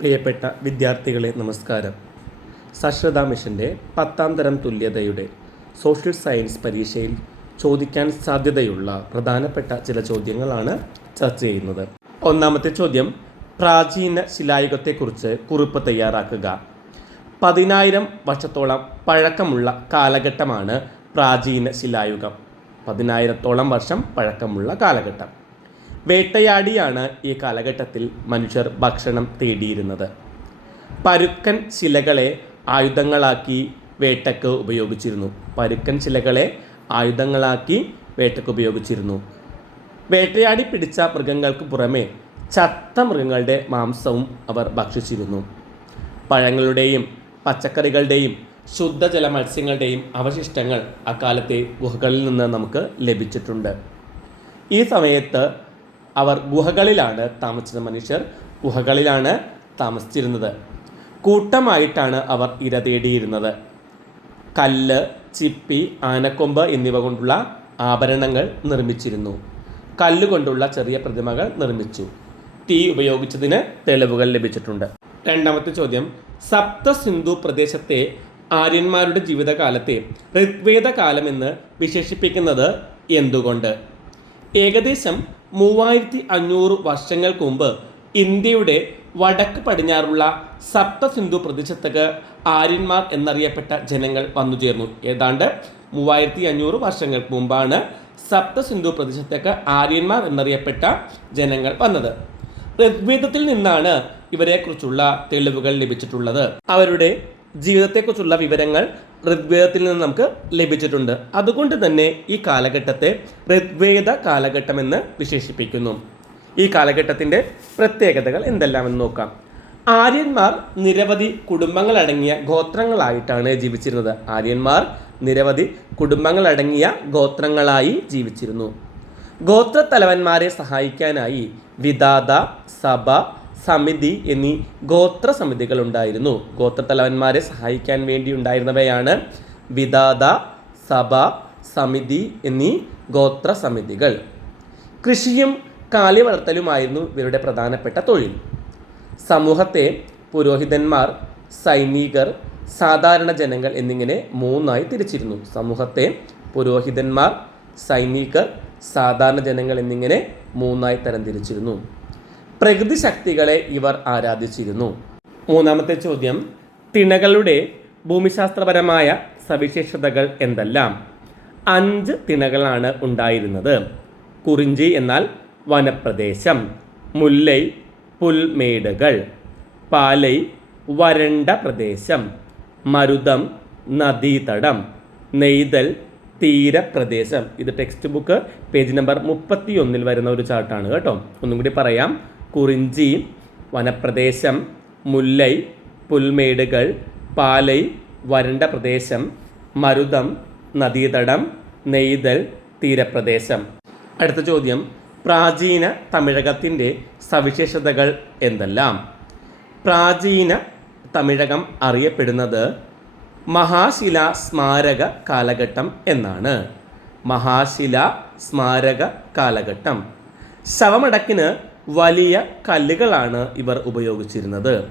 പ്രിയപ്പെട്ട വിദ്യാർത്ഥികളെ നമസ്കാരം. സാക്ഷരതാ മിഷന്റെ പത്താം തരം തുല്യതയുടെ സോഷ്യൽ സയൻസ് പരീക്ഷയിൽ ചോദിക്കാൻ സാധ്യതയുള്ള പ്രധാനപ്പെട്ട ചില ചോദ്യങ്ങളാണ് ചർച്ച ചെയ്യുന്നത്. ഒന്നാമത്തെ ചോദ്യം പ്രാചീന ശിലായുഗത്തെക്കുറിച്ച് കുറിപ്പ് തയ്യാറാക്കുക. പതിനായിരം വർഷത്തോളം പഴക്കമുള്ള കാലഘട്ടമാണ് പ്രാചീന ശിലായുഗം. പതിനായിരത്തോളം വർഷം പഴക്കമുള്ള കാലഘട്ടം. വേട്ടയാടിയാണ് ഈ കാലഘട്ടത്തിൽ മനുഷ്യർ ഭക്ഷണം തേടിയിരുന്നത്. പരുക്കൻ ശിലകളെ ആയുധങ്ങളാക്കി വേട്ടയ്ക്ക് ഉപയോഗിച്ചിരുന്നു. പരുക്കൻ ശിലകളെ ആയുധങ്ങളാക്കി വേട്ടയ്ക്ക് ഉപയോഗിച്ചിരുന്നു. വേട്ടയാടി പിടിച്ച മൃഗങ്ങൾക്ക് പുറമെ ചത്ത മൃഗങ്ങളുടെ മാംസവും അവർ ഭക്ഷിച്ചിരുന്നു. പഴങ്ങളുടെയും പച്ചക്കറികളുടെയും ശുദ്ധജല മത്സ്യങ്ങളുടെയും അവശിഷ്ടങ്ങൾ അക്കാലത്തെ ഗുഹകളിൽ നിന്ന് നമുക്ക് ലഭിച്ചിട്ടുണ്ട്. ഈ സമയത്ത് അവർ ഗുഹകളിലാണ് താമസിച്ച മനുഷ്യർ. ഗുഹകളിലാണ് താമസിച്ചിരുന്നത്. കൂട്ടമായിട്ടാണ് അവർ ഇര തേടിയിരുന്നത്. കല്ല് ചിപ്പി ആനക്കൊമ്പ് എന്നിവ കൊണ്ടുള്ള ആഭരണങ്ങൾ നിർമ്മിച്ചിരുന്നു. കല്ലുകൊണ്ടുള്ള ചെറിയ പ്രതിമകൾ നിർമ്മിച്ചു. തീ ഉപയോഗിച്ചതിന് തെളിവുകൾ ലഭിച്ചിട്ടുണ്ട്. രണ്ടാമത്തെ ചോദ്യം. സപ്ത സിന്ധു പ്രദേശത്തെ ആര്യന്മാരുടെ ജീവിതകാലത്തെ ഋഗ്വേദ കാലമെന്ന് വിശേഷിപ്പിക്കുന്നത് എന്തുകൊണ്ട്? ഏകദേശം മൂവായിരത്തി അഞ്ഞൂറ് വർഷങ്ങൾക്ക് മുമ്പ് ഇന്ത്യയുടെ വടക്ക് പടിഞ്ഞാറുള്ള സപ്തസിന്ധു പ്രദേശത്തേക്ക് ആര്യന്മാർ എന്നറിയപ്പെട്ട ജനങ്ങൾ വന്നു ചേർന്നു. ഏതാണ്ട് മൂവായിരത്തി അഞ്ഞൂറ് വർഷങ്ങൾക്ക് മുമ്പാണ് സപ്തസിന്ധു പ്രദേശത്തേക്ക് ആര്യന്മാർ എന്നറിയപ്പെട്ട ജനങ്ങൾ വന്നത്. ഋഗ്വേദത്തിൽ നിന്നാണ് ഇവരെക്കുറിച്ചുള്ള തെളിവുകൾ ലഭിച്ചിട്ടുള്ളത്. അവരുടെ ജീവിതത്തെക്കുറിച്ചുള്ള വിവരങ്ങൾ ഋഗ്വേദത്തിൽ നിന്ന് നമുക്ക് ലഭിച്ചിട്ടുണ്ട്. അതുകൊണ്ട് തന്നെ ഈ കാലഘട്ടത്തെ ഋഗ്വേദ കാലഘട്ടമെന്ന് വിശേഷിപ്പിക്കുന്നു. ഈ കാലഘട്ടത്തിന്റെ പ്രത്യേകതകൾ എന്തെല്ലാമെന്ന് നോക്കാം. ആര്യന്മാർ നിരവധി കുടുംബങ്ങളടങ്ങിയ ഗോത്രങ്ങളായിട്ടാണ് ജീവിച്ചിരുന്നത്. ആര്യന്മാർ നിരവധി കുടുംബങ്ങളടങ്ങിയ ഗോത്രങ്ങളായി ജീവിച്ചിരുന്നു. ഗോത്രത്തലവന്മാരെ സഹായിക്കാനായി വിദാത സഭ സമിതി എന്നീ ഗോത്ര സമിതികൾ ഉണ്ടായിരുന്നു ഗോത്രത്തലവന്മാരെ സഹായിക്കാൻ വേണ്ടി ഉണ്ടായിരുന്നവയാണ് വിദാത സഭ സമിതി എന്നീ ഗോത്ര സമിതികൾ. കൃഷിയും കാലി വളർത്തലുമായിരുന്നു ഇവരുടെ പ്രധാനപ്പെട്ട തൊഴിൽ. സമൂഹത്തെ പുരോഹിതന്മാർ സൈനികർ സാധാരണ ജനങ്ങൾ എന്നിങ്ങനെ മൂന്നായി തിരിച്ചിരുന്നു. സമൂഹത്തെ പുരോഹിതന്മാർ സൈനികർ സാധാരണ ജനങ്ങൾ എന്നിങ്ങനെ മൂന്നായി തരംതിരിച്ചിരുന്നു. പ്രകൃതി ശക്തികളെ ഇവർ ആരാധിച്ചിരുന്നു. മൂന്നാമത്തെ ചോദ്യം തിണകളുടെ ഭൂമിശാസ്ത്രപരമായ സവിശേഷതകൾ എന്തെല്ലാം? അഞ്ച് തിണകളാണ് ഉണ്ടായിരുന്നത്. കുറിഞ്ചി എന്നാൽ വനപ്രദേശം മുല്ലൈ പുൽമേടുകൾ പാലൈ വരണ്ട പ്രദേശം മരുതം നദീതടം നെയ്തൽ തീരപ്രദേശം. ഇത് ടെക്സ്റ്റ് ബുക്ക് പേജ് നമ്പർ മുപ്പത്തി ഒന്നിൽ വരുന്ന ഒരു ചാർട്ടാണ് കേട്ടോ. ഒന്നും കൂടി പറയാം. കുറിഞ്ചി വനപ്രദേശം മുല്ലൈ പുൽമേടുകൾ പാലൈ വരണ്ട പ്രദേശം മരുതം നദീതടം നെയ്തൽ തീരപ്രദേശം. അടുത്ത ചോദ്യം പ്രാചീന തമിഴകത്തിന്റെ സവിശേഷതകൾ എന്തെല്ലാം? പ്രാചീന തമിഴകം അറിയപ്പെടുന്നത് മഹാശില സ്മാരക കാലഘട്ടം എന്നാണ്. മഹാശില സ്മാരക കാലഘട്ടം. ശവമടക്കിന് വലിയ കല്ലുകളാണ് ഇവർ ഉപയോഗിച്ചിരുന്നത്.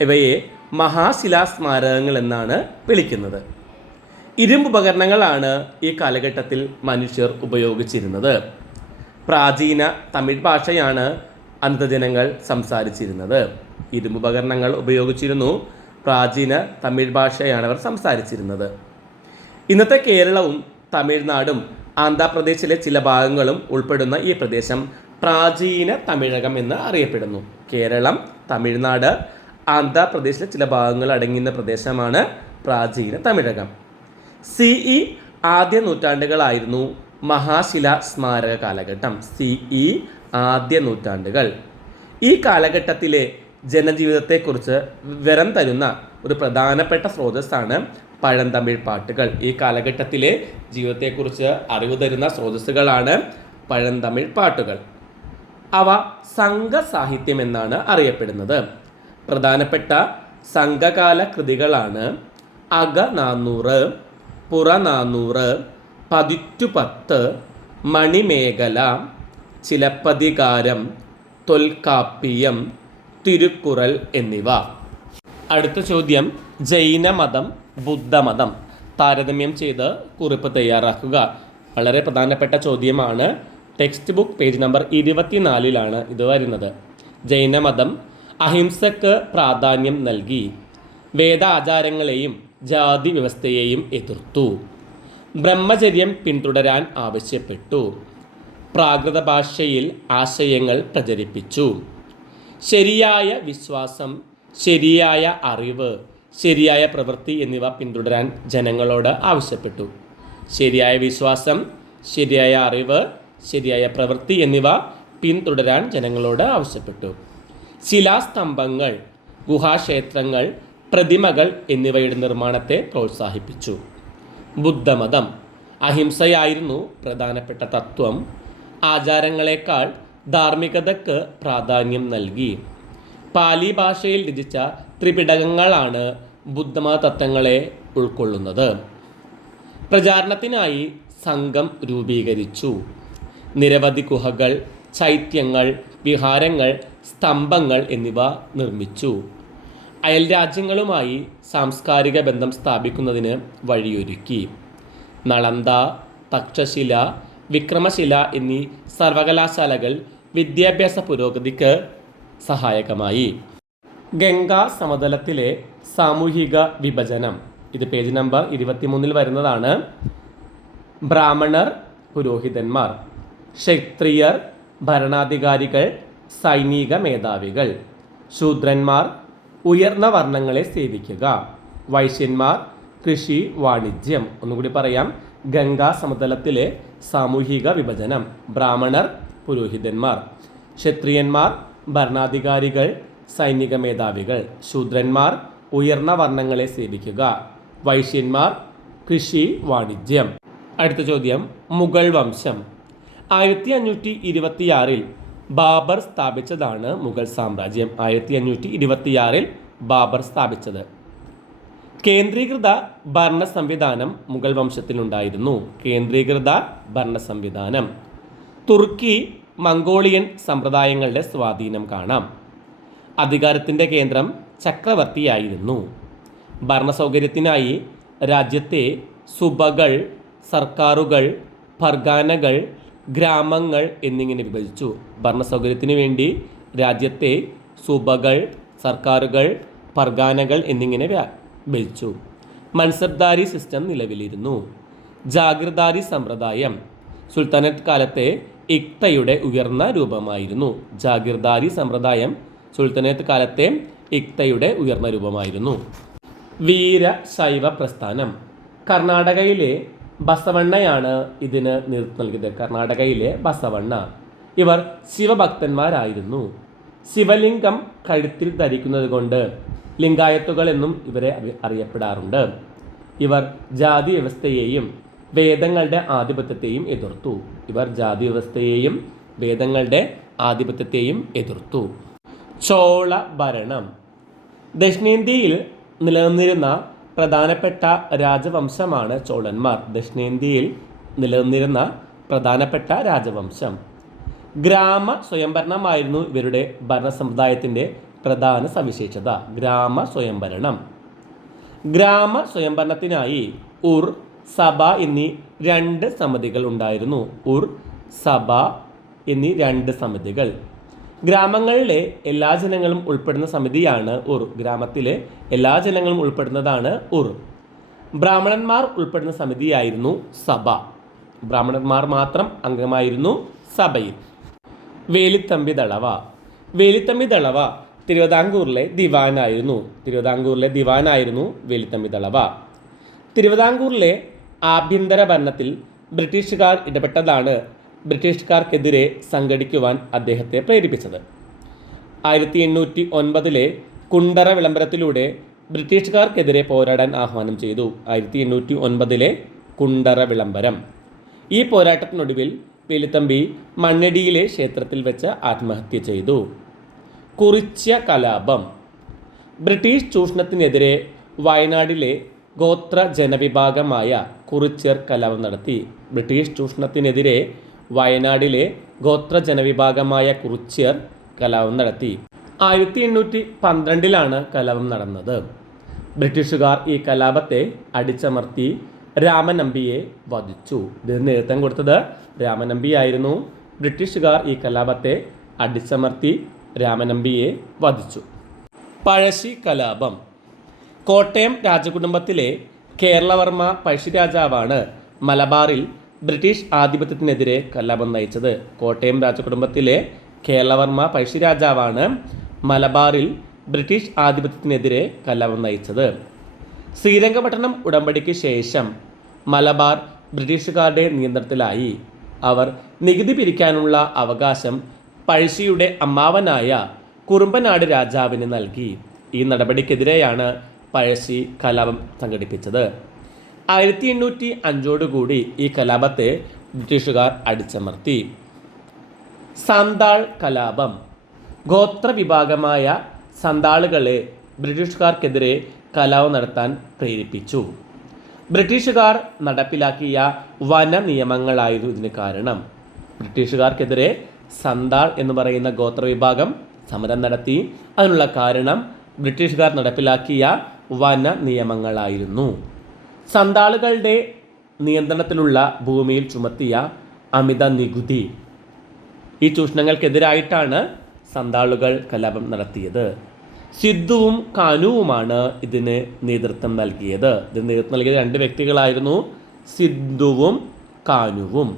ഇവയെ മഹാശിലാ സ്മാരകങ്ങൾ എന്നാണ് വിളിക്കുന്നത്. ഇരുമ്പ് ഉപകരണങ്ങളാണ് ഈ കാലഘട്ടത്തിൽ മനുഷ്യർ ഉപയോഗിച്ചിരുന്നത്. പ്രാചീന തമിഴ് ഭാഷയാണ് അന്നത്തെ ജനങ്ങൾ സംസാരിച്ചിരുന്നത്. ഇരുമ്പ് ഉപകരണങ്ങൾ ഉപയോഗിച്ചിരുന്നു. പ്രാചീന തമിഴ് ഭാഷയാണ് അവർ സംസാരിച്ചിരുന്നത്. ഇന്നത്തെ കേരളവും തമിഴ്നാടും ആന്ധ്രാപ്രദേശിലെ ചില ഭാഗങ്ങളും ഉൾപ്പെടുന്ന ഈ പ്രദേശം പ്രാചീന തമിഴകം എന്ന് അറിയപ്പെടുന്നു. കേരളം തമിഴ്നാട് ആന്ധ്രാപ്രദേശിലെ ചില ഭാഗങ്ങൾ അടങ്ങുന്ന പ്രദേശമാണ് പ്രാചീന തമിഴകം. സി ഇ ആദ്യ നൂറ്റാണ്ടുകളായിരുന്നു മഹാശില സ്മാരക കാലഘട്ടം. സി ഇ ആദ്യ നൂറ്റാണ്ടുകൾ. ഈ കാലഘട്ടത്തിലെ ജനജീവിതത്തെക്കുറിച്ച് വിവരം തരുന്ന ഒരു പ്രധാനപ്പെട്ട സ്രോതസ്സാണ് പഴന്തമിഴ് പാട്ടുകൾ. ഈ കാലഘട്ടത്തിലെ ജീവിതത്തെക്കുറിച്ച് അറിവ് തരുന്ന സ്രോതസ്സുകളാണ് പഴന്തമിഴ് പാട്ടുകൾ. അവ സംഘസാഹിത്യം എന്നാണ് അറിയപ്പെടുന്നത്. പ്രധാനപ്പെട്ട സംഘകാല കൃതികളാണ് അക നാന്നൂറ് പുറ നാന്നൂറ് പതിറ്റുപത്ത് മണിമേഖല ചിലപ്പതികാരം തൊൽക്കാപ്പിയം തിരുക്കുറൽ എന്നിവ. അടുത്ത ചോദ്യം ജൈനമതം ബുദ്ധമതം. താരതമ്യം ചെയ്ത് കുറിപ്പ് തയ്യാറാക്കുക. വളരെ പ്രധാനപ്പെട്ട ചോദ്യമാണ് ടെക്സ്റ്റ് ബുക്ക് പേജ് നമ്പർ ഇരുപത്തിനാലിലാണ് ഇത് വരുന്നത്. ജൈനമതം അഹിംസക്ക് പ്രാധാന്യം നൽകി. വേദാചാരങ്ങളെയും ജാതി വ്യവസ്ഥയെയും എതിർത്തു. ബ്രഹ്മചര്യം പിന്തുടരാൻ ആവശ്യപ്പെട്ടു. പ്രാകൃത ഭാഷയിൽ ആശയങ്ങൾ പ്രചരിപ്പിച്ചു. ശരിയായ വിശ്വാസം ശരിയായ അറിവ് ശരിയായ പ്രവൃത്തി എന്നിവ പിന്തുടരാൻ ജനങ്ങളോട് ആവശ്യപ്പെട്ടു. ശരിയായ വിശ്വാസം ശരിയായ അറിവ് ശരിയായ പ്രവൃത്തി എന്നിവ പിന്തുടരാൻ ജനങ്ങളോട് ആവശ്യപ്പെട്ടു. ശിലാസ്തംഭങ്ങൾ ഗുഹാക്ഷേത്രങ്ങൾ പ്രതിമകൾ എന്നിവയുടെ നിർമ്മാണത്തെ പ്രോത്സാഹിപ്പിച്ചു. ബുദ്ധമതം അഹിംസയായിരുന്നു പ്രധാനപ്പെട്ട തത്വം. ആചാരങ്ങളെക്കാൾ ധാർമ്മികതയ്ക്ക് പ്രാധാന്യം നൽകി. പാലി ഭാഷയിൽ രചിച്ച ത്രിപിടകങ്ങളാണ് ബുദ്ധമത തത്വങ്ങളെ ഉൾക്കൊള്ളുന്നത്. പ്രചാരണത്തിനായി സംഘം രൂപീകരിച്ചു. നിരവധി ഗുഹകൾ ചൈത്യങ്ങൾ വിഹാരങ്ങൾ സ്തംഭങ്ങൾ എന്നിവ നിർമ്മിച്ചു. അയൽ രാജ്യങ്ങളുമായി സാംസ്കാരിക ബന്ധം സ്ഥാപിക്കുന്നതിന് വഴിയൊരുക്കി. നളന്ദ തക്ഷശില വിക്രമശില എന്നീ സർവകലാശാലകൾ വിദ്യാഭ്യാസ പുരോഗതിക്ക് സഹായകമായി. ഗംഗാ സമതലത്തിലെ സാമൂഹിക വിഭജനം. ഇത് പേജ് നമ്പർ ഇരുപത്തിമൂന്നിൽ വരുന്നതാണ്. ബ്രാഹ്മണർ പുരോഹിതന്മാർ. ക്ഷത്രിയർ ഭരണാധികാരികൾ സൈനിക മേധാവികൾ. ശൂദ്രന്മാർ ഉയർന്ന വർണങ്ങളെ സേവിക്കുക. വൈശ്യന്മാർ കൃഷി വാണിജ്യം. ഒന്നുകൂടി പറയാം. ഗംഗാ സമതലത്തിലെ സാമൂഹിക വിഭജനം. ബ്രാഹ്മണർ പുരോഹിതന്മാർ. ക്ഷത്രിയന്മാർ ഭരണാധികാരികൾ സൈനിക മേധാവികൾ. ശൂദ്രന്മാർ ഉയർന്ന വർണങ്ങളെ സേവിക്കുക. വൈശ്യന്മാർ കൃഷി വാണിജ്യം. അടുത്ത ചോദ്യം. മുഗൾ വംശം. ആയിരത്തി അഞ്ഞൂറ്റി ഇരുപത്തിയാറിൽ ബാബർ സ്ഥാപിച്ചതാണ് മുഗൾ സാമ്രാജ്യം. ആയിരത്തി അഞ്ഞൂറ്റി ഇരുപത്തിയാറിൽ ബാബർ സ്ഥാപിച്ചത്. കേന്ദ്രീകൃത ഭരണ സംവിധാനം മുഗൾ വംശത്തിലുണ്ടായിരുന്നു. കേന്ദ്രീകൃത ഭരണ സംവിധാനം തുർക്കി മംഗോളിയൻ സമ്പ്രദായങ്ങളുടെ സ്വാധീനം കാണാം. അധികാരത്തിന്റെ കേന്ദ്രം ചക്രവർത്തിയായിരുന്നു. ഭരണസൗകര്യത്തിനായി രാജ്യത്തെ സുബകൾ സർക്കാരുകൾ ഫർഗാനകൾ ഗ്രാമങ്ങൾ എന്നിങ്ങനെ വിഭജിച്ചു. ഭരണസൗകര്യത്തിന് വേണ്ടി രാജ്യത്തെ സുബകൾ സർക്കാരുകൾ പർഗാനകൾ എന്നിങ്ങനെ വിഭജിച്ചു. മൻസബ്ദാരി സിസ്റ്റം നിലവിലിരുന്നു. ജാഗ്രതാരി സമ്പ്രദായം സുൽത്താനത്ത് കാലത്തെ ഇക്തയുടെ ഉയർന്ന രൂപമായിരുന്നു. ജാഗിർദാരി സമ്പ്രദായം സുൽത്താനത്ത് കാലത്തെ ഇക്തയുടെ ഉയർന്ന രൂപമായിരുന്നു. വീര വീരശൈവ പ്രസ്ഥാനം കർണാടകയിലെ ബസവണ്ണയാണ് ഇതിന് നേതൃത്വം നൽകിയത്. കർണാടകയിലെ ബസവണ്ണ. ഇവർ ശിവഭക്തന്മാരായിരുന്നു. ശിവലിംഗം കഴുത്തിൽ ധരിക്കുന്നത് കൊണ്ട് ലിംഗായത്തുകൾ എന്നും ഇവരെ അറിയപ്പെടാറുണ്ട്. ഇവർ ജാതി വ്യവസ്ഥയെയും വേദങ്ങളുടെ ആധിപത്യത്തെയും എതിർത്തു. ഇവർ ജാതി വ്യവസ്ഥയെയും വേദങ്ങളുടെ ആധിപത്യത്തെയും എതിർത്തു. ചോള ഭരണം. ദക്ഷിണേന്ത്യയിൽ നിലനിന്നിരുന്ന പ്രധാനപ്പെട്ട രാജവംശമാണ് ചോളന്മാർ. ദക്ഷിണേന്ത്യയിൽ നിലനിന്നിരുന്ന പ്രധാനപ്പെട്ട രാജവംശം. ഗ്രാമ സ്വയംഭരണമായിരുന്നു ഇവരുടെ ഭരണ സമുദായത്തിന്റെ പ്രധാന സവിശേഷത. ഗ്രാമ സ്വയംഭരണം. ഗ്രാമ സ്വയംഭരണത്തിനായി ഉർ സഭ എന്നീ രണ്ട് സമിതികൾ ഉണ്ടായിരുന്നു. ഉർ സഭ എന്നീ രണ്ട് സമിതികൾ. ഗ്രാമങ്ങളിലെ എല്ലാ ജനങ്ങളും ഉൾപ്പെടുന്ന സമിതിയാണ് ഉറു ഗ്രാമത്തിലെ എല്ലാ ജനങ്ങളും ഉൾപ്പെടുന്നതാണ് ഉറു ബ്രാഹ്മണന്മാർ ഉൾപ്പെടുന്ന സമിതിയായിരുന്നു സഭ. ബ്രാഹ്മണന്മാർ മാത്രം അംഗമായിരുന്നു സഭയിൽ. വേലിത്തമ്പി ദളവ. വേലിത്തമ്പി ദളവ തിരുവിതാംകൂറിലെ ദിവാനായിരുന്നു. തിരുവിതാംകൂറിലെ ദിവാനായിരുന്നു വേലിത്തമ്പി ദളവ. തിരുവിതാംകൂറിലെ ആഭ്യന്തര ഭരണത്തിൽ ബ്രിട്ടീഷുകാർ ഇടപെട്ടതാണ് ബ്രിട്ടീഷുകാർക്കെതിരെ സംഘടിക്കുവാൻ അദ്ദേഹത്തെ പ്രേരിപ്പിച്ചത്. ആയിരത്തി എണ്ണൂറ്റി ഒൻപതിലെ കുണ്ടറ വിളംബരത്തിലൂടെ ബ്രിട്ടീഷുകാർക്കെതിരെ പോരാടാൻ ആഹ്വാനം ചെയ്തു. ആയിരത്തി എണ്ണൂറ്റി ഒൻപതിലെ കുണ്ടറ വിളംബരം. ഈ പോരാട്ടത്തിനൊടുവിൽ വേലുത്തമ്പി മണ്ണടിയിലെ ക്ഷേത്രത്തിൽ വെച്ച് ആത്മഹത്യ ചെയ്തു. കുറിച്യ കലാപം. ബ്രിട്ടീഷ് ചൂഷണത്തിനെതിരെ വയനാടിലെ ഗോത്ര ജനവിഭാഗമായ കുറിച്യർ കലാപം നടത്തി. ബ്രിട്ടീഷ് ചൂഷണത്തിനെതിരെ വയനാടിലെ ഗോത്ര ജനവിഭാഗമായ കുറിച്യർ കലാപം നടത്തി. ആയിരത്തി എണ്ണൂറ്റി പന്ത്രണ്ടിലാണ് കലാപം നടന്നത്. ബ്രിട്ടീഷുകാർ ഈ കലാപത്തെ അടിച്ചമർത്തി രാമനമ്പിയെ വധിച്ചു. ഇതിന് നേതൃത്വം കൊടുത്തത് രാമനമ്പി ആയിരുന്നു. ബ്രിട്ടീഷുകാർ ഈ കലാപത്തെ അടിച്ചമർത്തി രാമനമ്പിയെ വധിച്ചു. പഴശ്ശി കലാപം. കോട്ടയം രാജകുടുംബത്തിലെ കേരളവർമ്മ പഴശ്ശിരാജാവാണ് മലബാറിൽ ബ്രിട്ടീഷ് ആധിപത്യത്തിനെതിരെ കലാപം നയിച്ചത്. കോട്ടയം രാജകുടുംബത്തിലെ കേളവർമ്മ പഴശ്ശിരാജാവാണ് മലബാറിൽ ബ്രിട്ടീഷ് ആധിപത്യത്തിനെതിരെ കലാപം നയിച്ചത്. ശ്രീരംഗപട്ടണം ഉടമ്പടിക്ക് ശേഷം മലബാർ ബ്രിട്ടീഷുകാരുടെ നിയന്ത്രണത്തിലായി. അവർ നികുതി പിരിക്കാനുള്ള അവകാശം പഴശ്ശിയുടെ അമ്മാവനായ കുറുമ്പനാട് രാജാവിന് നൽകി. ഈ നടപടിക്കെതിരെയാണ് പഴശ്ശി കലാപം സംഘടിപ്പിച്ചത്. ആയിരത്തി എണ്ണൂറ്റി അഞ്ചോടുകൂടി ഈ കലാപത്തെ ബ്രിട്ടീഷുകാർ അടിച്ചമർത്തി. സന്താൾ കലാപം. ഗോത്രവിഭാഗമായ സന്താളുകളെ ബ്രിട്ടീഷുകാർക്കെതിരെ കലാപം നടത്താൻ പ്രേരിപ്പിച്ചു. ബ്രിട്ടീഷുകാർ നടപ്പിലാക്കിയ വന നിയമങ്ങളായിരുന്നു ഇതിന് കാരണം. ബ്രിട്ടീഷുകാർക്കെതിരെ സന്താൾ എന്ന് പറയുന്ന ഗോത്രവിഭാഗം സമരം നടത്തി. അതിനുള്ള കാരണം ബ്രിട്ടീഷുകാർ നടപ്പിലാക്കിയ വന നിയമങ്ങളായിരുന്നു സന്താളുകളുടെ നിയന്ത്രണത്തിലുള്ള ഭൂമിയിൽ ചുമത്തിയ അമിത നികുതി. ഈ ചൂഷണങ്ങൾക്കെതിരായിട്ടാണ് സന്താളുകൾ കലാപം നടത്തിയത്. സിദ്ധുവും കാനുവുമാണ് ഇതിന് നേതൃത്വം നൽകിയത്. ഇതിന് നേതൃത്വം നൽകിയ രണ്ട് വ്യക്തികളായിരുന്നു സിദ്ധുവും കാനുവും.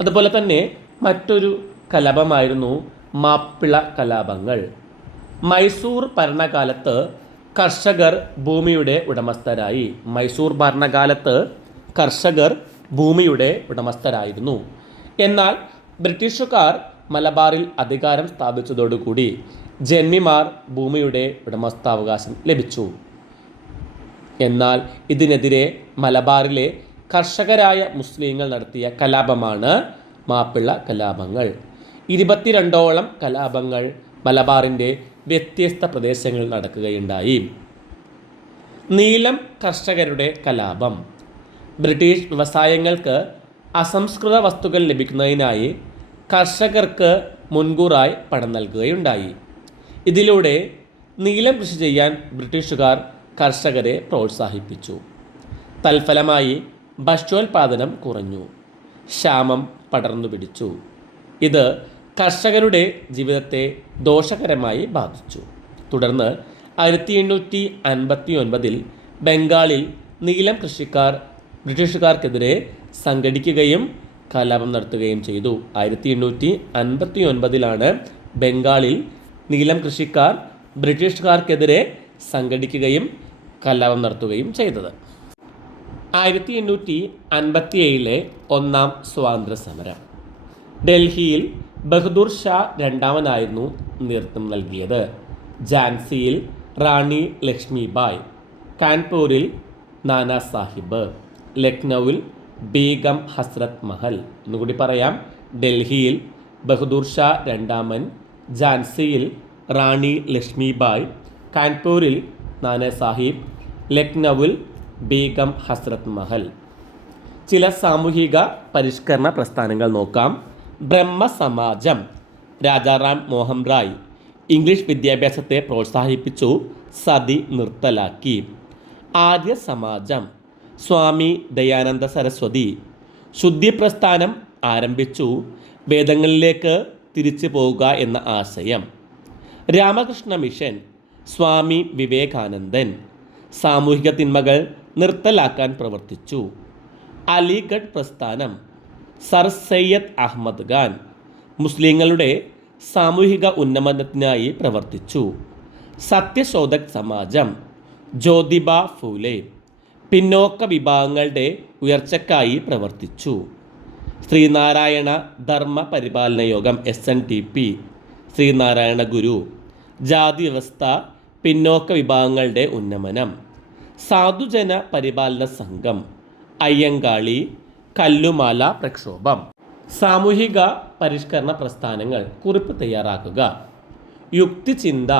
അതുപോലെ തന്നെ മറ്റൊരു കലാപമായിരുന്നു മാപ്പിള കലാപങ്ങൾ. മൈസൂർ ഭരണകാലത്ത് കർഷകർ ഭൂമിയുടെ ഉടമസ്ഥരായി. മൈസൂർ ഭരണകാലത്ത് കർഷകർ ഭൂമിയുടെ ഉടമസ്ഥരായിരുന്നു. എന്നാൽ ബ്രിട്ടീഷുകാർ മലബാറിൽ അധികാരം സ്ഥാപിച്ചതോടുകൂടി ജന്മിമാർ ഭൂമിയുടെ ഉടമസ്ഥാവകാശം ലഭിച്ചു. എന്നാൽ ഇതിനെതിരെ മലബാറിലെ കർഷകരായ മുസ്ലിങ്ങൾ നടത്തിയ കലാപമാണ് മാപ്പിള കലാപങ്ങൾ. ഇരുപത്തിരണ്ടോളം കലാപങ്ങൾ മലബാറിന്റെ വ്യത്യസ്ത പ്രദേശങ്ങളിൽ നടക്കുകയുണ്ടായി. നീലം കർഷകരുടെ കലാപം. ബ്രിട്ടീഷ് വ്യവസായങ്ങൾക്ക് അസംസ്കൃത വസ്തുക്കൾ ലഭിക്കുന്നതിനായി കർഷകർക്ക് മുൻകൂറായി പണം നൽകുകയുണ്ടായി. ഇതിലൂടെ നീലം കൃഷി ചെയ്യാൻ ബ്രിട്ടീഷുകാർ കർഷകരെ പ്രോത്സാഹിപ്പിച്ചു. തൽഫലമായി ഭക്ഷ്യോൽപാദനം കുറഞ്ഞു. ക്ഷാമം പടർന്നു പിടിച്ചു ഇത് കർഷകരുടെ ജീവിതത്തെ ദോഷകരമായി ബാധിച്ചു. തുടർന്ന് ആയിരത്തി എണ്ണൂറ്റി അൻപത്തി ഒൻപതിൽ ബംഗാളിൽ നീലം കൃഷിക്കാർ ബ്രിട്ടീഷുകാർക്കെതിരെ സംഘടിക്കുകയും കലാപം നടത്തുകയും ചെയ്തു. ആയിരത്തി എണ്ണൂറ്റി അൻപത്തി ഒൻപതിലാണ് ബംഗാളിൽ നീലം കൃഷിക്കാർ ബ്രിട്ടീഷുകാർക്കെതിരെ സംഘടിക്കുകയും കലാപം നടത്തുകയും ചെയ്തത്. ആയിരത്തി എണ്ണൂറ്റി അൻപത്തി ഏഴിലെ ഒന്നാം സ്വാതന്ത്ര്യ സമരം ഡൽഹിയിൽ ബഹദൂർ ഷാ രണ്ടാമനായിരുന്നു നേതൃത്വം നൽകിയത്. ജാൻസിയിൽ റാണി ലക്ഷ്മിബായ് കാൺപൂരിൽ നാനാ സാഹിബ് ലക്നൌവിൽ ബീഗം ഹസ്രത് മഹൽ എന്നുകൂടി പറയാം. ഡൽഹിയിൽ ബഹദൂർ ഷാ രണ്ടാമൻ ജാൻസിയിൽ റാണി ലക്ഷ്മിബായ് കാൺപൂരിൽ നാനാ സാഹിബ് ലക്നൌവിൽ ബീഗം ഹസ്രത് മഹൽ. ചില സാമൂഹിക പരിഷ്കരണ പ്രസ്ഥാനങ്ങൾ നോക്കാം. ബ്രഹ്മസമാജം. രാജാറാം മോഹൻ റായ് ഇംഗ്ലീഷ് വിദ്യാഭ്യാസത്തെ പ്രോത്സാഹിപ്പിച്ചു സതി നിർത്തലാക്കി. ആര്യ സമാജം. സ്വാമി ദയാനന്ദ സരസ്വതി ശുദ്ധി പ്രസ്ഥാനം ആരംഭിച്ചു വേദങ്ങളിലേക്ക് തിരിച്ചു പോവുക എന്ന ആശയം. രാമകൃഷ്ണ മിഷൻ സ്വാമി വിവേകാനന്ദൻ സാമൂഹിക തിന്മകൾ നിർത്തലാക്കാൻ പ്രവർത്തിച്ചു. അലിഗഡ് പ്രസ്ഥാനം സർ സയ്യദ് അഹമ്മദ് ഖാൻ മുസ്ലിങ്ങളുടെ സാമൂഹിക ഉന്നമനത്തിനായി പ്രവർത്തിച്ചു. സത്യശോധക് സമാജം ജ്യോതിബ ഫൂലെ പിന്നോക്ക വിഭാഗങ്ങളുടെ ഉയർച്ചയ്ക്കായി പ്രവർത്തിച്ചു. Sreenarayana Dharma Paripalana Yogam S N D P Sreenarayana Guru ജാതി വ്യവസ്ഥ പിന്നോക്ക വിഭാഗങ്ങളുടെ ഉന്നമനം സാധുജന പരിപാലന സംഘം അയ്യങ്കാളി കല്ലുമാല പ്രക്ഷോഭം. സാമൂഹിക പരിഷ്കരണ പ്രസ്ഥാനങ്ങൾ കുറിപ്പ് തയ്യാറാക്കുക. യുക്തിചിന്ത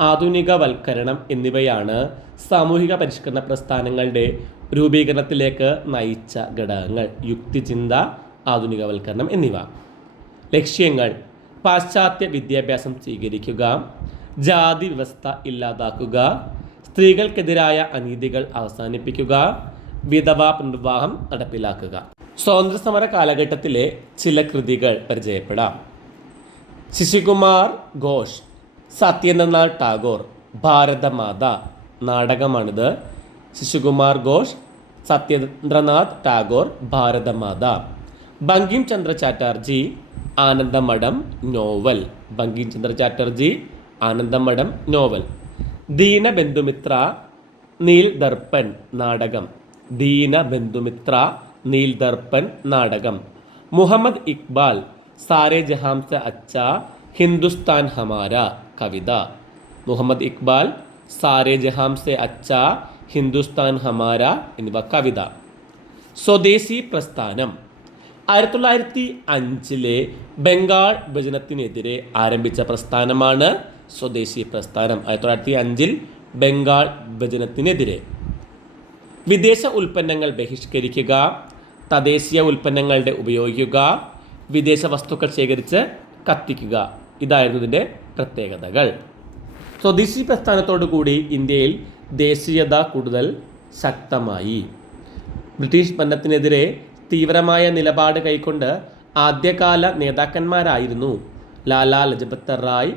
ആധുനികവൽക്കരണം എന്നിവയാണ് സാമൂഹിക പരിഷ്കരണ പ്രസ്ഥാനങ്ങളുടെ രൂപീകരണത്തിലേക്ക് നയിച്ച ഘടകങ്ങൾ. യുക്തിചിന്ത ആധുനികവൽക്കരണം എന്നിവ. ലക്ഷ്യങ്ങൾ. പാശ്ചാത്യ വിദ്യാഭ്യാസം സ്വീകരിക്കുക. ജാതി വ്യവസ്ഥ ഇല്ലാതാക്കുക. സ്ത്രീകൾക്കെതിരായ അനീതികൾ അവസാനിപ്പിക്കുക. വിധവാ പുനർവിവാഹം നടപ്പിലാക്കുക. സ്വാതന്ത്ര്യ സമര കാലഘട്ടത്തിലെ ചില കൃതികൾ പരിചയപ്പെടാം. ശിശികുമാർ ഘോഷ് സത്യേന്ദ്രനാഥ് ടാഗോർ ഭാരതമാത നാടകമാണിത്. ശിശുകുമാർ ഘോഷ് സത്യേന്ദ്രനാഥ് ടാഗോർ ഭാരതമാത. ബങ്കിം ചന്ദ്ര ചാറ്റർജി ആനന്ദമഠം നോവൽ. ബങ്കിം ചന്ദ്ര ചാറ്റർജി ആനന്ദമഠം നോവൽ. ദീനബന്ധുമിത്ര നീൽ ദർപ്പൻ നാടകം. ദീനബന്ധുമിത്ര നീൽ ദർപ്പൻ നാടകം. മുഹമ്മദ് ഇക്ബാൽ സാരെ ജഹാംസ അച്ച ഹിന്ദുസ്ഥാൻ ഹമാര കവിത. മുഹമ്മദ് ഇക്ബാൽ സാരെ ജഹാംസെ അച്ച ഹിന്ദുസ്ഥാൻ ഹമാര എന്നിവ കവിത. സ്വദേശി പ്രസ്ഥാനം. ആയിരത്തി തൊള്ളായിരത്തി അഞ്ചിലെ ബംഗാൾ വിഭജനത്തിനെതിരെ ആരംഭിച്ച പ്രസ്ഥാനമാണ് സ്വദേശി പ്രസ്ഥാനം. ആയിരത്തി തൊള്ളായിരത്തി അഞ്ചിൽ ബംഗാൾ വിഭജനത്തിനെതിരെ. വിദേശ ഉൽപ്പന്നങ്ങൾ ബഹിഷ്കരിക്കുക തദ്ദേശീയ ഉൽപ്പന്നങ്ങളുടെ ഉപയോഗിക്കുക വിദേശ വസ്തുക്കൾ ശേഖരിച്ച് കത്തിക്കുക. ഇതായിരുന്നു ഇതിന്റെ പ്രത്യേകതകൾ. സ്വദേശി പ്രസ്ഥാനത്തോടു കൂടി ഇന്ത്യയിൽ ദേശീയത കൂടുതൽ ശക്തമായി. ബ്രിട്ടീഷ് ഭരണത്തിനെതിരെ തീവ്രമായ നിലപാട് കൈക്കൊണ്ട് ആദ്യകാല നേതാക്കന്മാരായിരുന്നു ലാലാ ലജപത് റായ്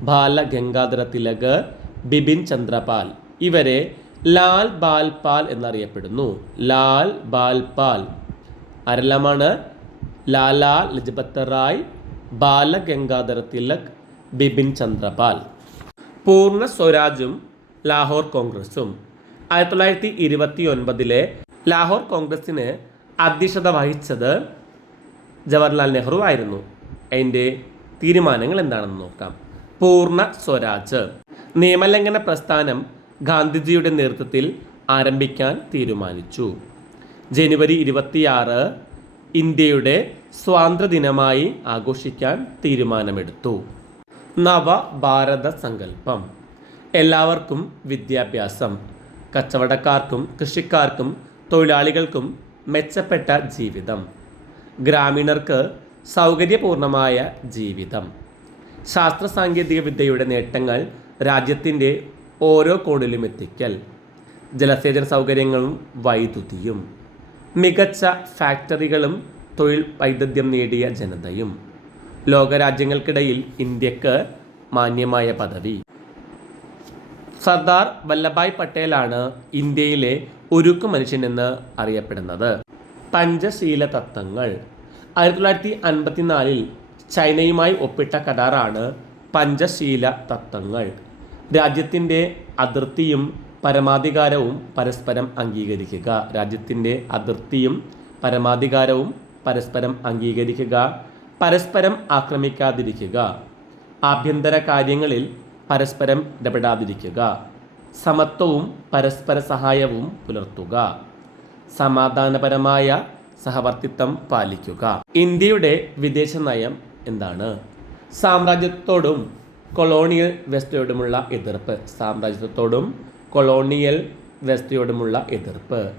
ബാല ഗംഗാധര തിലക് ബിപിൻ ചന്ദ്രപാൽ. ഇവരെ ലാൽ ബാൽ പാൽ എന്നറിയപ്പെടുന്നു. ലാൽ ബാൽ പാൽ. ആരെല്ലാമാണ്? ലാലാ ലജപത് റായ് ബാല ഗംഗാധര തിലക് ബിപിൻ ചന്ദ്രപാൽ. പൂർണ സ്വരാജും ലാഹോർ കോൺഗ്രസും. ആയിരത്തി തൊള്ളായിരത്തി ഇരുപത്തി ഒൻപതിലെ ലാഹോർ കോൺഗ്രസിന് അധ്യക്ഷത വഹിച്ചത് ജവഹർലാൽ നെഹ്റു ആയിരുന്നു. അതിന്റെ തീരുമാനങ്ങൾ എന്താണെന്ന് നോക്കാം. പൂർണ സ്വരാജ്. നിയമലംഘന പ്രസ്ഥാനം ഗാന്ധിജിയുടെ നേതൃത്വത്തിൽ ആരംഭിക്കാൻ തീരുമാനിച്ചു. ജനുവരി ഇരുപത്തിയാറ് ഇന്ത്യയുടെ സ്വാതന്ത്ര്യദിനമായി ആഘോഷിക്കാൻ തീരുമാനമെടുത്തു. നവ ഭാരത സങ്കല്പം. എല്ലാവർക്കും വിദ്യാഭ്യാസം. കച്ചവടക്കാർക്കും കൃഷിക്കാർക്കും തൊഴിലാളികൾക്കും മെച്ചപ്പെട്ട ജീവിതം. ഗ്രാമീണർക്ക് സൗകര്യപൂർണമായ ജീവിതം. ശാസ്ത്ര സാങ്കേതിക വിദ്യയുടെ നേട്ടങ്ങൾ രാജ്യത്തിന്റെ ഓരോ കോണിലും എത്തിക്കൽ. ജലസേചന സൗകര്യങ്ങളും വൈദ്യുതിയും. മികച്ച ഫാക്ടറികളും തൊഴിൽ വൈദഗ്ധ്യം നേടിയ ജനതയും. ലോകരാജ്യങ്ങൾക്കിടയിൽ ഇന്ത്യയ്ക്ക് മാന്യമായ പദവി. സർദാർ വല്ലഭായ് പട്ടേലാണ് ഇന്ത്യയിലെ ഉരുക്കു മനുഷ്യനെന്ന് അറിയപ്പെടുന്നത്. പഞ്ചശീല തത്വങ്ങൾ. ആയിരത്തി തൊള്ളായിരത്തി അൻപത്തിനാലിൽ ചൈനയുമായി ഒപ്പിട്ട കരാറാണ് പഞ്ചശീല തത്വങ്ങൾ. രാജ്യത്തിന്റെ അതിർത്തിയും പരമാധികാരവും പരസ്പരം അംഗീകരിക്കുക. രാജ്യത്തിന്റെ അതിർത്തിയും പരമാധികാരവും പരസ്പരം അംഗീകരിക്കുക. പരസ്പരം ആക്രമിക്കാതിരിക്കുക. ആഭ്യന്തര കാര്യങ്ങളിൽ പരസ്പരം ഇടപെടാതിരിക്കുക. സമത്വവും പരസ്പര സഹായവും പുലർത്തുക. സമാധാനപരമായ സഹവർത്തിത്വം പാലിക്കുക. ഇന്ത്യയുടെ വിദേശ നയം എന്താണ്? സാമ്രാജ്യത്തോടും കൊളോണിയൽ വ്യവസ്ഥയോടുമുള്ള എതിർപ്പ്. സാമ്രാജ്യത്വത്തോടും കൊളോണിയൽ വ്യവസ്ഥയോടുമുള്ള എതിർപ്പ്.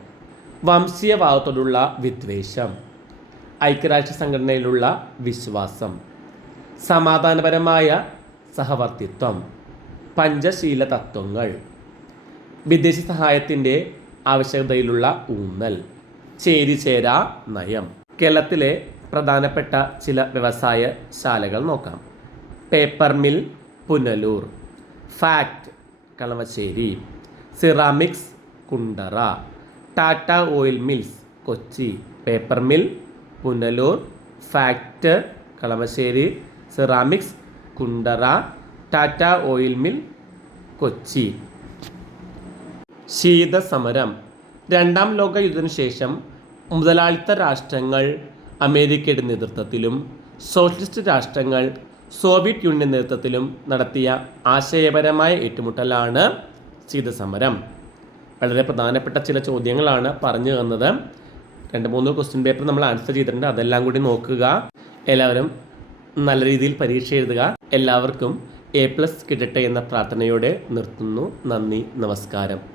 വംശീയഭാവത്തോടുള്ള വിദ്വേഷം. ഐക്യരാഷ്ട്ര സംഘടനയിലുള്ള വിശ്വാസം. സമാധാനപരമായ സഹവർത്തിത്വം. പഞ്ചശീല തത്വങ്ങൾ വിദേശ സഹായത്തിന്റെ ആവശ്യകതയിലുള്ള ഊന്നൽ. ചേരിചേരാ നയം. കേരളത്തിലെ പ്രധാനപ്പെട്ട ചില വ്യവസായ ശാലകൾ നോക്കാം. Paper mill Punalur. FACT Kalamassery. Ceramics Kundara. Tata oil mills Kochi. Paper mill Punalur. FACT Kalamassery. Ceramics Kundara. Tata oil mill Kochi. ശീതസമരം. രണ്ടാം ലോക യുദ്ധത്തിനു ശേഷം മുതലാളിത്ത രാഷ്ട്രങ്ങൾ അമേരിക്കയുടെ നേതൃത്വത്തിലും സോഷ്യലിസ്റ്റ് രാഷ്ട്രങ്ങൾ സോവിയറ്റ് യൂണിയൻ നേതൃത്വത്തിലും നടത്തിയ ആശയപരമായ ഏറ്റുമുട്ടലാണ് ശീതസമരം വളരെ പ്രധാനപ്പെട്ട ചില ചോദ്യങ്ങളാണ് പറഞ്ഞു തന്നത്. രണ്ട് മൂന്ന് ക്വസ്റ്റ്യൻ പേപ്പർ നമ്മൾ ആൻസർ ചെയ്തിട്ടുണ്ട്. അതെല്ലാം കൂടി നോക്കുക. എല്ലാവരും നല്ല രീതിയിൽ പരീക്ഷ എഴുതുക. എല്ലാവർക്കും എ പ്ലസ് കിട്ടട്ടെ എന്ന പ്രാർത്ഥനയോടെ നിർത്തുന്നു. നന്ദി നമസ്കാരം.